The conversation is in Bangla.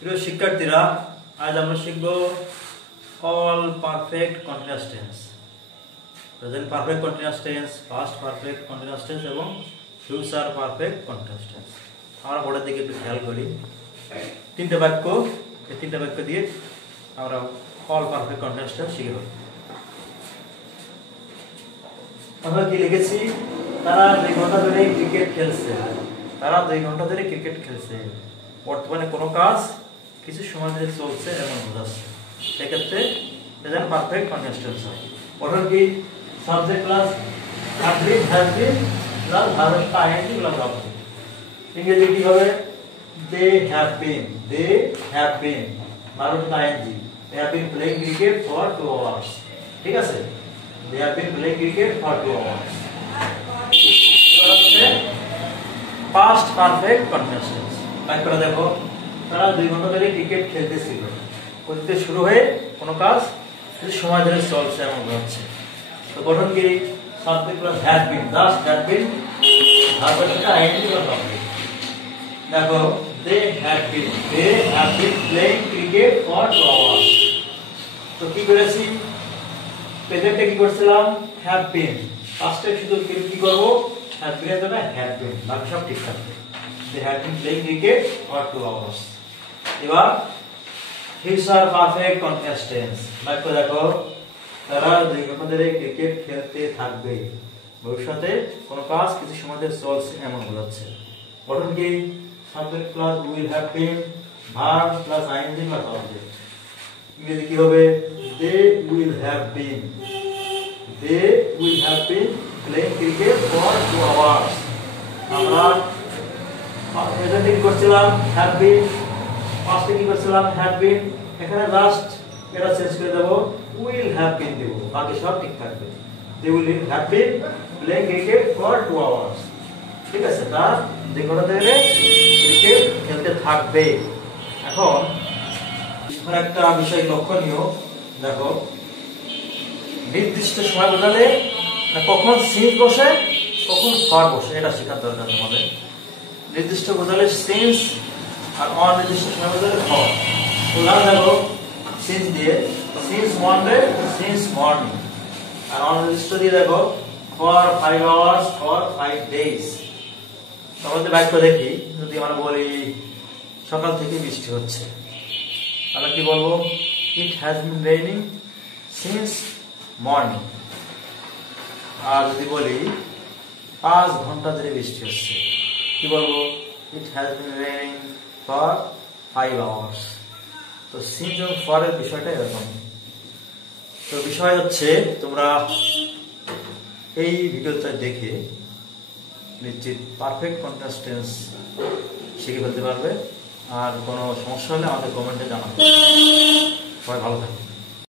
প্রিয় শিক্ষার্থীরা, আজ আমরা শিখব all perfect continuous tense, present perfect continuous tense, past perfect continuous tense এবং ফিউচার পারফেক্ট কন্টিনিউয়াস টেন্স। আমরা বোর্ডের দিকে একটু খেয়াল করি। তিনটে বাক্য, এই তিনটে বাক্য দিয়ে আমরা অল পারফেক্ট কন্টিনিউয়াস টেন্স শিখে ফেলব। আমরা কি লিখেছি? তারা 2 ঘন্টা ধরে ক্রিকেট খেলছে। তারা 2 ঘন্টা ধরে ক্রিকেট খেলছে। বর্তমানে কোনো কাজ কিছু সময় ধরে চলছে এমন বোঝাচ্ছে। সেক্ষেত্রে প্রেজেন্ট পারফেক্ট কন্টিনিউয়াস টেন্স হয়। গঠন কি? Subject plus have been plus verb ING plus object. ইংরেজি কি হবে? They have been verb ING. They have been playing cricket for 2 hours. ঠিক আছে? They have been playing cricket for 2 hours. Past perfect continuous tense. বাক্যটা দেখো, তারা 2 ঘন্টা ধরে ক্রিকেট খেলতেছিল। করতে শুরু হয়ে কোনো কাজ কিছু সময় ধরে চলছে এমন হচ্ছে। তো গঠন কি? Subject plus have been, just have been ভার্বের সাথে আইএনজি প্লাস অবজেক্ট। দেখো, they have been playing cricket for 2 hours. তো কি করেছি? প্রেজেন্টে কি করছিলাম? Have been. পাস্টে শুধু কি করব? হ্যাভ বিন এর জন্য হ্যাভ বিন, বাকি সব ঠিক থাকবে। They had been playing cricket for 2 hours. এবার ফিউচার পারফেক্ট কন্টিনিউয়াস টেন্স। বাক্য দেখো, তারা 2 ঘন্টা ধরে ক্রিকেট খেলতে থাকবে। ভবিষ্যতে কোনো কাজ কিছু সময় ধরে চলছে এমন বোঝাচ্ছে। গঠন কি? Subject plus will have been, verb plus I N G plus object. ইংরেজি কি হবে? They will have been playing cricket for 2 hours. আমরা প্রেজেন্টে কি করছিলাম? Have been. পাস্টে কি করছিলাম? Have been. এখানে জাস্ট এটা চেঞ্জ করে দেব, উইল হ্যাভ বিন দেব, বাকি সব ঠিক থাকবে। They will have been playing cricket for 2 hours. ঠিক আছে? তারা 2 ঘন্টা ধরে ক্রিকেট খেলতে থাকবে। এখন একটা বিষয় লক্ষণীয়, দেখো, নির্দিষ্ট সময় বোঝালে কখন সিন্স বসে কখন ফর বসে এটা শেখার দরকার আমাদের। নির্দিষ্ট বোঝালে সিন্স আর অনির্দিষ্ট সময় বোঝালে ফর। উদাহরণ দেখো, সিন্স দিয়ে সিন্স মনডে, সিন্স মর্নিং। আর অনির্দিষ্ট দিয়ে দেখো, ফর 5 আওয়ার্স, ফর 5 ডেজ। তাহলে বাক্য দেখি, যদি আমরা বলি সকাল থেকে বৃষ্টি হচ্ছে, তাহলে কি বলবো? It has been raining since morning. আর যদি বলি 5 ঘন্টা ধরে বৃষ্টি হচ্ছে, কি বলবো? It has been raining for 5 hours. তো সিন্স এবং ফর এর বিষয়টা এরকম। তো বিষয় হচ্ছে, তোমরা এই ভিডিওটা দেখে নিশ্চিত পারফেক্ট কন্টিনিউয়াস টেন্স শিখে ফেলতে পারবে। আর কোনো সমস্যা হলে আমাদের কমেন্টে জানাবে। সবাই ভালো থাকবে।